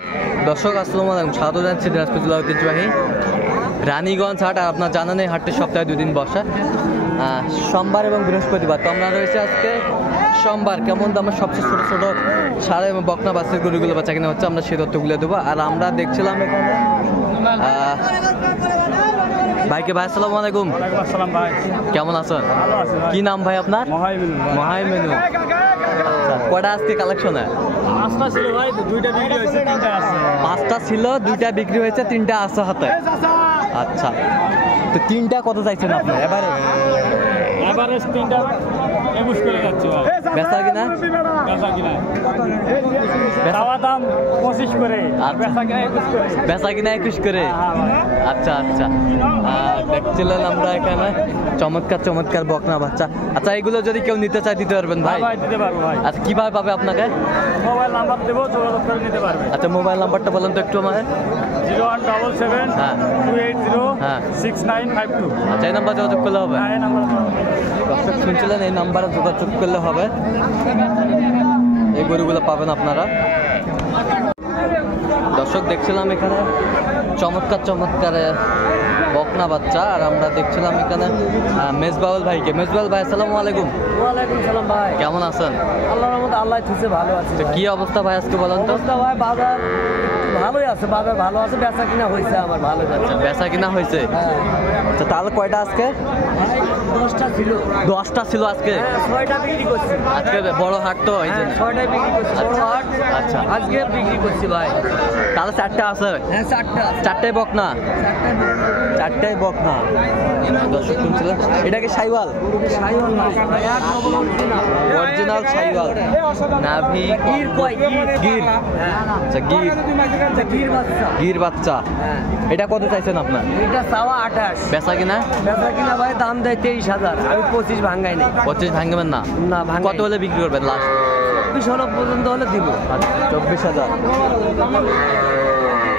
দর্শক আসসালামু আলাইকুম, স্বাগত জানাচ্ছি দিনাজপুর জেলা ঐতিহ্যবাহী রানীগঞ্জ হাট। আর আপনার জানা নেই, হাটটি সপ্তাহে 2 দিন বসে, সোমবার এবং বৃহস্পতিবার। তো আমরা রয়েছে আজকে সোমবার। কেমন দামের সবচেয়ে ছোটো ছোটো সাড়ে এবং বকনা বাচ্চার গরুগুলো বাচ্চা কিনা হচ্ছে, আমরা সেই তথ্যগুলো দেবো। আর আমরা দেখছিলাম এখানে ভাইকে। ভাই আসসালামু আলাইকুম। ভাই কেমন আছেন? কি নাম ভাই আপনার? মহাইমিনু। কয়টা আজকে কালেকশনে? 5টা ছিল ভাই, 2টা বিক্রি হয়েছে, 3টা আছে। 5টা ছিল, 2টা বিক্রি হয়েছে, 3টা আছে হাতে। আচ্ছা, তো 3টা কত চাইছেন আপনি? এভারেজ 3টা 21 করে যাচ্ছে ভাই। বেচা কিনা? চাওয়া দাম 25 করে, আর বেচা কিনা 21 করে। বেচা কিনা 21 করে। আচ্ছা আচ্ছা, দেখছিলেন আমরা এখানে চমৎকার চমৎকার বকনা বাচ্চা। আচ্ছা, এগুলো যদি কেউ নিতে চায় দিতে পারবেন ভাই? ভাই দিতে পারবো ভাই। আচ্ছা, কিভাবে পাবে আপনাকে? মোবাইল নাম্বার দেবো, যোগাযোগ করে নিতে পারবে। আচ্ছা, মোবাইল নাম্বারটা বলেন তো একটু আমাকে। 0177 হ্যাঁ 280 হ্যাঁ 6952। আচ্ছা, এই নাম্বার যোগাযোগ করলে হবে? হ্যাঁ, এই নাম্বার। দর্শক শুনছিলেন, এই নাম্বারে যোগাযোগ করলে হবে, এই গরুগুলো পাবেন আপনারা। দর্শক দেখছিলাম এখানে চমৎকার চমৎকার বকনা বাচ্চা। আর আমরা দেখছিলাম এখানে মেজবাউল ভাইকে। মেজবাউল ভাই আসসালামু আলাইকুম। ওয়ালাইকুম সালাম ভাই। কেমন আছেন? আল্লাহর রহমতে আল্লাহ খুশি, ভালো আছে। তো কি অবস্থা ভাই আজকে বলেন তো? অবস্থা ভাই বাজার ভালোই আছে, বাজার ভালো আছে, বেচা কিনা হয়েছে আমার ভালো যাচ্ছে। আচ্ছা, বেচা কিনা হয়েছে। আচ্ছা, তাহলে কয়টা আজকে? 10টা ছিল। 10টা ছিল আজকে? 6টা বিক্রি করছি আজকে বড় হাট তো হয়েছে। 6টাই বিক্রি করছি, বড় হাট। আচ্ছা, আজকে বিক্রি করছি ভাই। তাহলে 4টা আছে? হ্যাঁ, 4টা। 4টাই বকনা? 4টাই বকনা। দর্শক শুনছিলেন, এটা কি সাইওয়াল? অরিজিনাল সাইওয়াল। নাভি গির কয়? গির। আচ্ছা, গির। গির বাচ্চা। গির বাচ্চা। এটা কত চাইছেন আপনার? এটা চাওয়া 28। বেচা কিনা? বেচা কিনা ভাই দাম দেয় 23,000। আমি 25 ভাঙ্গাই নেই। 25 ভাঙবেন না? না, ভাঙ্গাই। কত হলে বিক্রি করবেন লাস্ট? 24 পর্যন্ত হলে দিব। 24,000।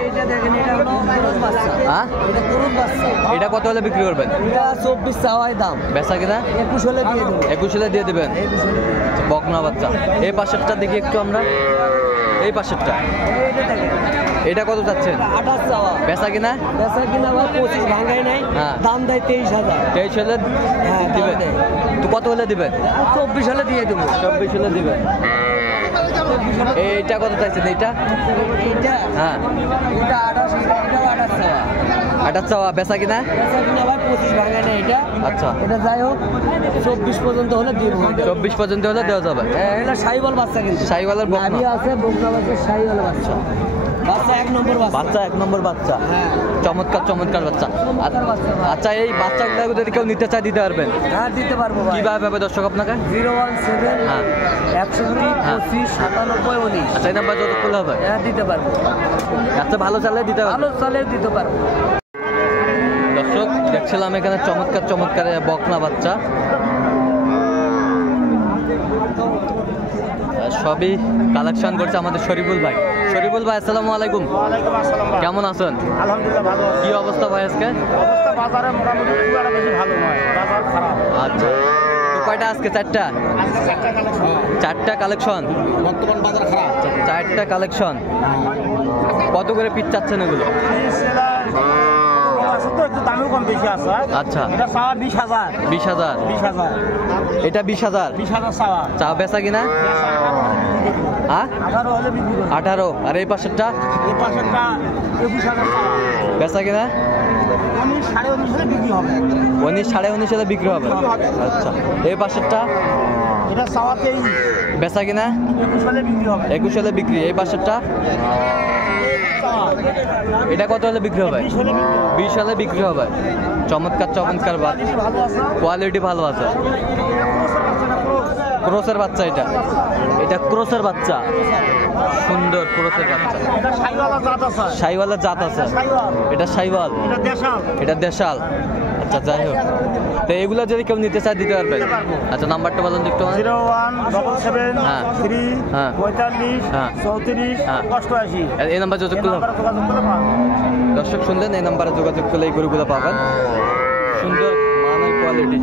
এটা দেখেন, এটা হলো গরুর বাচ্চা। হ্যাঁ, এটা গরুর বাচ্চা। এটা কত হলে বিক্রি করবেন? এটা 24 চাওয়াই দাম। বেচা কিনা? 21 হলে দিয়ে দেবো। 21 হলে দিয়ে দেবেন। 21 হলে দিয়ে দেবো। আচ্ছা, বকনা বাচ্চা। এই পাশেরটা দেখি একটু আমরা, এই পাশেরটা। এটা দেখেন, এটা কত চাচ্ছেন? 28 চাওয়া। বেচা কিনা? বেচা কিনা ভাই 25 ভাঙ্গাই নাই। হ্যাঁ। দাম দেয় 23,000। 23 হলে হ্যাঁ, দাম দিবেন। দেয়। তো কত হলে দিবেন? 24 হলে দিয়ে দেবো। 24 হলে দিবেন। এইটা কত চাইছেন? এইটা? এটা হ্যাঁ, এটা 28, এটাও 28 চাওয়া। 28 চাওয়া। বেচা কিনা? বেচা কিনা ভাই 25 ভাঙ্গাই নাই। এটা আচ্ছা, এটা যাই হোক 24 পর্যন্ত হলে দিব। 24 পর্যন্ত হলে দেওয়া যাবে। এটা শাহিওয়াল বাচ্চা কিন্তু। সাইওয়ালের বকনা নাভি আছে, বকনা বাচ্চা, শাহিওয়াল বাচ্চা। বাচ্চা 1 নম্বর বাচ্চা। বাচ্চা 1 নম্বর বাচ্চা। হ্যাঁ। চমৎকার চমৎকার বাচ্চা। চমৎকার বাচ্চা ভাই। আচ্ছা, এই বাচ্চাগুলো যদি কেউ নিতে চায় দিতে পারবেন? হ্যাঁ, দিতে পারবো ভাই। কিভাবে পাবে দর্শক আপনাকে? 017 হ্যাঁ 61 25 97 19। আচ্ছা, এই নাম্বার যত করলে হবে? হ্যাঁ, দিতে পারবো। আচ্ছা, ভালো চালে দিতে পারবে। ভালো চলে দিতে পারবো। দর্শক দেখছিলাম এখানে চমৎকার চমৎকার বকনা বাচ্চা। সবই কালেকশন করছে আমাদের শরীফুল ভাই। শরীফুল ভাই আসসালামু আলাইকুম। ওয়ালাইকুম আসসালাম। কেমন আছেন? আলহামদুলিল্লাহ ভালো আছি। কি অবস্থা ভাই আজকে? অবস্থা বাজারে মোটামুটি খুব একটা বেশি ভালো নয়, বাজার খারাপ। আচ্ছা, তো কয়টা আজকে? 4টা? আজকে 4টা কালেকশন। 4টা কালেকশন। বর্তমান বাজার খারাপ। 4টা কালেকশন। কত করে পিস চাচ্ছেন এগুলো? একটু দামেও কম বেশি আছে। আচ্ছা, এটা চাওয়া 20,000। 20,000। 20,000। এটা 20,000। 20,000 চাওয়া। চা বেচা কিনা? হ্যাঁ, 18 হলে বিক্রি করবো। 18। আর এই পাশেরটা? এই পাশেরটা 21,000 চাওয়া। বেচা কিনা? 19 সাড়ে 19 হলে বিক্রি হবে। 19 সাড়ে 19 হলে বিক্রি হবে। আচ্ছা, এই পাশেরটা? এটা চাওয়াতে বেচা কিনা? 21 হলে বিক্রি হবে। 21 হলে বিক্রি। এই পাশেরটা? এটা কত হলে বিক্রি হবে? 20 হলে বিক্রি হবে। 20 হলে বিক্রি হবে। চমৎকার চমৎকার বাচ্চা, ভালো আছে। কোয়ালিটি ভালো আছে। ক্রসের বাচ্চা এটা? এটা ক্রসের বাচ্চা, সুন্দর ক্রসের বাচ্চা। এটা শাহিওয়ালা জাত আছে। শাহিওয়ালের জাত আছে? শাহিওয়াল। এটা শাহিওয়াল। এটা দেশাল। এটা দেশাল। আচ্ছা, যাই হোক, তো এগুলো যদি কেউ নিতে চায় দিতে পারবেন? আচ্ছা, নাম্বারটা বলুন একটু আমাকে। 0177 হ্যাঁ। 3 হ্যাঁ। 45 হ্যাঁ। 34 হ্যাঁ। 88। এই নাম্বার যোগাযোগ করলে হবে? যোগাযোগ করে পাবেন। দর্শক শুনলেন, এই নাম্বারে যোগাযোগ করলে এই গরুগুলো পাবেন। সুন্দর মানের কোয়ালিটি।